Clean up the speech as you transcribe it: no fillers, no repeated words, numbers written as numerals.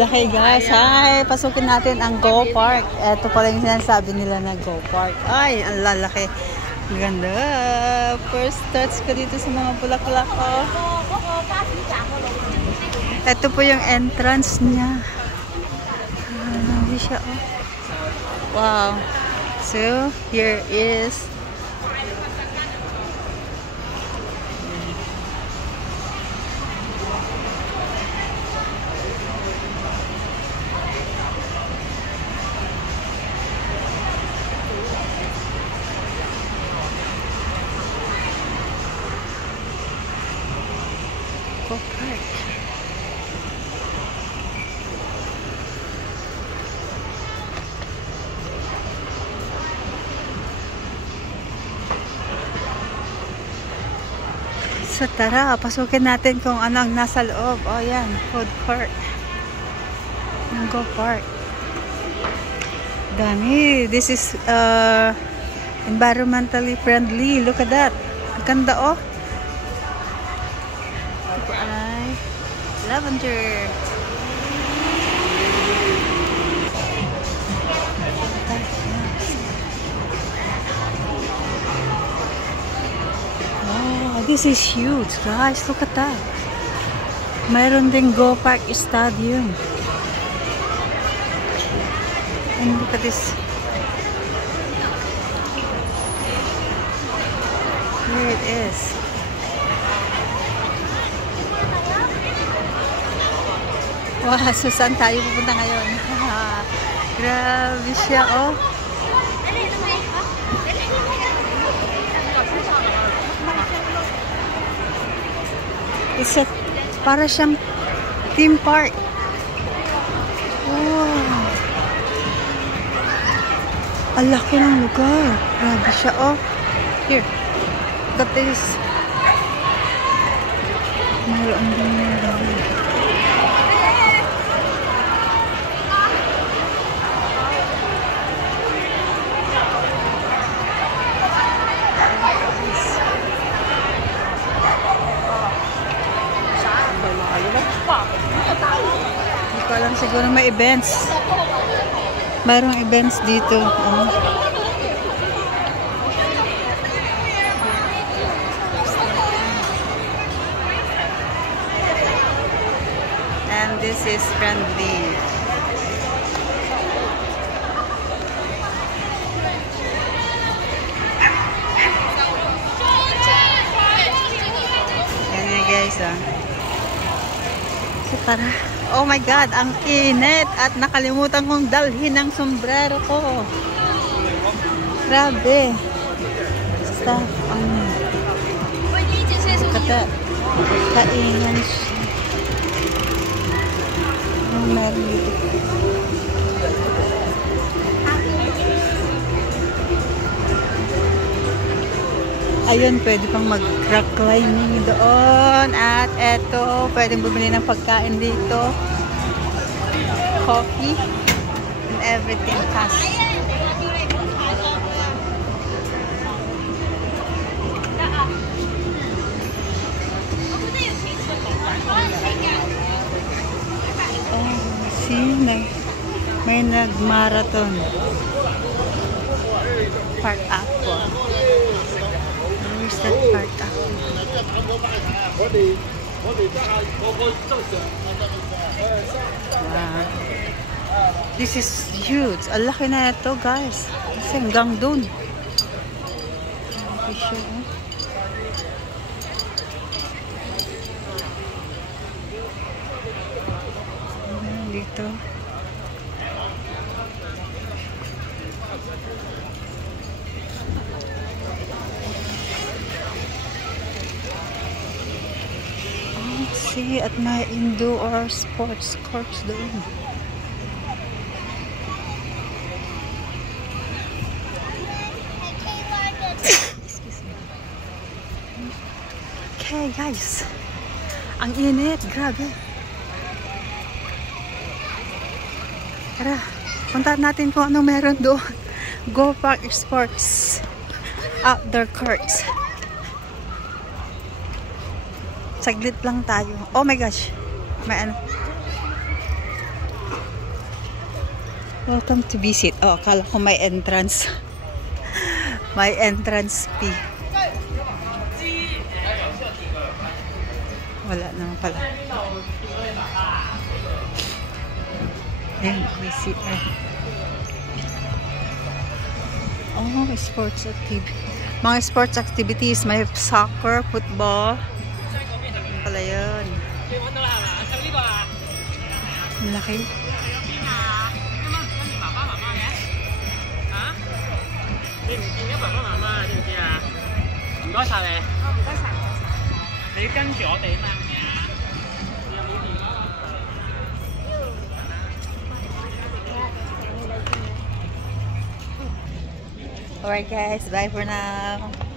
Okay guys, hi! Pasukin natin ang Go Park. Ito pala yung sinasabi nila na Go Park. Ay, ang lalaki. Ganda. First touch ko dito sa mga bulaklak ko. Ito po yung entrance niya. Hindi siya, oh. Wow. So, here is Go Park. So tara, pasukin natin kung ano ang nasa loob. Oh yan, food court ng Go Park. Dami. This is environmentally friendly. Look at that. Ang ganda, oh. Ito po ay lavender. This is huge, guys. Look at that. Mayroon ding Go Park Stadium. And look at this. Here it is. Wow, so saan tayo pupunta ngayon? Grabe siya, oh. It's a, para siyang theme park. Wow. Ang laki ng lugar. Grabe siya, oh. Here. Look at this. Mayroon din meron. Hindi ko alam, siguro may events. Mayroong events dito. And this is friendly. Yan guys, ah. So tara. Oh my God, ang init at nakalimutan kong dalhin ang sombrero ko. Grabe. Basta, kaingan siya. Ang meron dito. Ayun, pwede pang mag-rock climbing doon. At eto, pwedeng bumili ng pagkain dito. Coffee. And everything. Cash. Oh, see? May nag-marathon. Park Aqua. That part ako. Wow. This is huge. Ang laki na ito, guys. Kasi hanggang dun. Okay siya, eh. Dito. See, at may indoor sports courts doon. Excuse me. Okay, guys. Ang init, grabe. Tara, puntahan natin kung ano meron doon. Go Park Sports Outdoor Courts. Saglit lang tayo. Oh my gosh. May ano. Welcome to visit. Oh, akala ko may entrance. May entrance fee. Wala naman pala. Ayun, may CR. Oh, sports activity. Mga sports activities. May soccer, football. Ano pala yun? Malaki. Alright guys, bye for now.